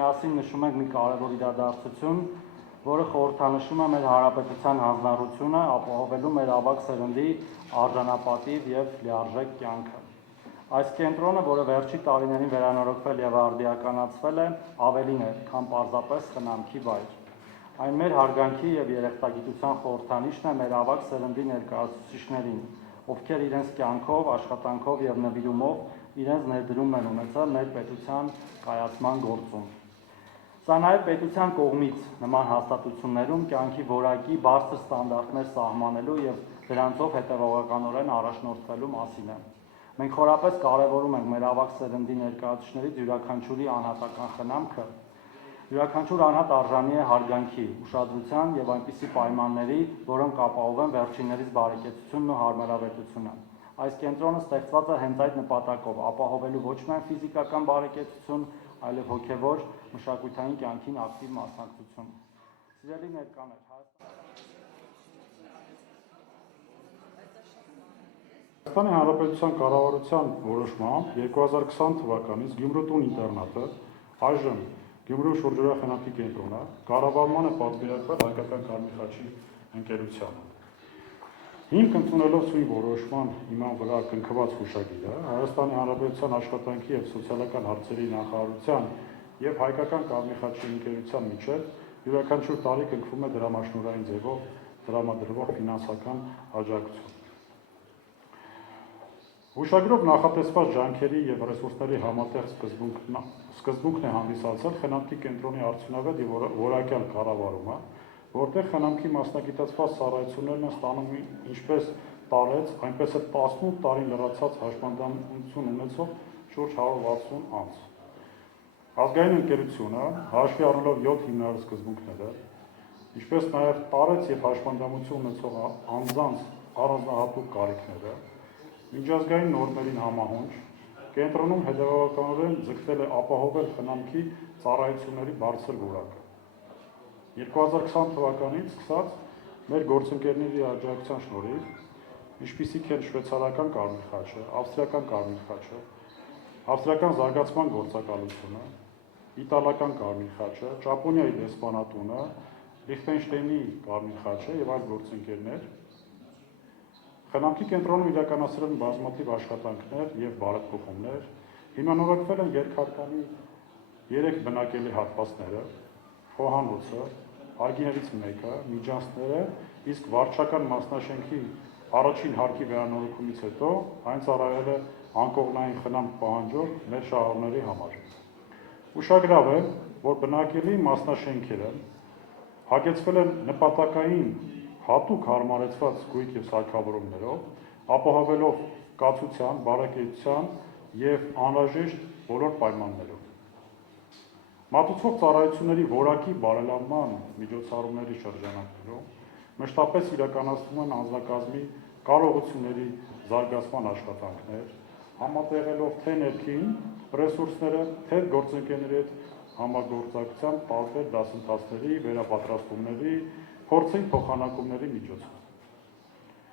միասին նշում ենք մի կարևոր իրադարձություն, որը խորհրդանշում է մեր հանրապետության հանձնառությունը ապահովելու մեր ավագ սերնդի արժանապատիվ և լիարժեք կյանքը։ Այս կենտրոնը, որը վերջի տարիներին վերանորոգվել և արդիականացվել է, ավելին է, քան պարզապես խնամքի վայր։ Այն մեր հարգանքի և երախտագիտության խորհրդանիշն է մեր ավագ սերնդի ներկայացուցիչներին, ովքեր իրենց կյանքով, աշխատանքով և նվիրումով իրենց ներդրումն են ունեցել մեր պետության կայացման գործում։ Սա նաև պետության կողմից նման հաստատություններում կյանքի որակի բարձր ստանդարտներ սահմանելու և դրանցով հետևողականորեն առաջնորդվելու մասին է։ Մենք խորապես կարևորում ենք մեր ավագ սերնդի ներկայացուցիչներից յուրաքանչյուրի անհատական խնամքը։ Յուրաքանչյուր անհատ արժանի է հարգանքի, ուշադրության և այնպիսի պայմանների, որոնք ապահովեն վերջիններիս բարեկեցությունն ու հարմարավետությունը։ Այս կենտրոնը ստեղծված է հենց այդ նպատակով՝ ապահովելու ոչ միայն ֆիզիկական բարեկեցություն, այլև հոգևոր, մշակութային կյանքին ակտիվ մասնակցություն։ Սիրելի ներկաներ, Հայաստանի Հանրապետության կառավարության որոշմամբ 2020 թվականից Գյումրու տուն ինտերնատը, այժմ Գյումրու շուրջօրյա խնամքի կենտրոնը, կառավարման է պատվիրակվել Հայկական Կարմիր խաչի ընկերությանը։ Հիմք ընդունելով սույն որոշման հիման վրա կնքված հուշագիրը, Հայաստանի Հանրապետության աշխատանքի և սոցիալական հարցերի նախարարության և Հայկական Կարմիր խաչի ընկերության միջև յուրաքանչյուր տարի կնքվում է դրամաշնորհային ձևով տրամադրվող ֆինանսական աջակցություն։ Հուշագրով նախատեսված ջանքերի և ռեսուրսների համատեղ սկզբունքն է հանդիսացել խնամքի կենտրոնի արդյունավետ և որակյալ կառավարումը, որտեղ խնամքի մասնագիտացված ծառայություններն են ստանում ինչպես տարեց, այնպես էլ 18 տարի լրացած հաշմանդամություն ունեցող շուրջ 160 անձ։ Ազգային ընկերությունը, հաշվի առնելով 7 հիմնարար սկզբունքները, ինչպես նաև տարեց և հաշմանդամություն ունեցող անձանց առանձնահատուկ կարիքները, միջազգային նորմերին համահունչ, կենտրոնում հետևողականորեն ձգտել է ապահովել խնամքի ծառայությունների բարձր որակը։ 2020 թվականից սկսած մեր գործընկերների աջակցության շնորհիվ, ինչպիսիք են շվեյցարական կարմիր խաչը, ավստրիական կարմիր խաչը, ավստրիական զարգացման գործակալությունը, իտալական կարմիր խաչը, Ճապոնիայի դեսպանատունը, Լիխտենշտեյնի կարմիր խաչը և այլ գործընկերներ, խնամքի կենտրոնում իրականացրել են բազմաթիվ աշխատանքներ և բարեփոխումներ, հիմնավորվել են երկհարկանի 3 բնակելի հատվածները, խոհանոցը, այգիներից մեկը, միջանցքները, իսկ վարչական մասնաշենքի առաջին հարկի վերանորոգումից հետո այն ծառայել է անկողնային խնամք պահանջող մեր շահառուների համար։ Ուշագրավ է, որ բնակելի մասնաշենքերը հագեցվել են նպատակային հատուկ հարմարեցված գույք և սարքավորումներով, ապահովելով կացության, բարեկեցության և անհրաժեշտ բոլոր պայմաններով։ Մատուցվող ծառայությունների որակի բարելավման միջոցառումների շրջանակներում մշտապես իրականացվում են անձնակազմի կարողությունների զարգացման աշխատանքներ, համատեղելով թե ներքին ռեսուրսները, թե գործընկերների հետ համագործակցությամբ տարբեր դասընթացների, վերապատրաստումների, փորձի փոխանակումների միջոցով։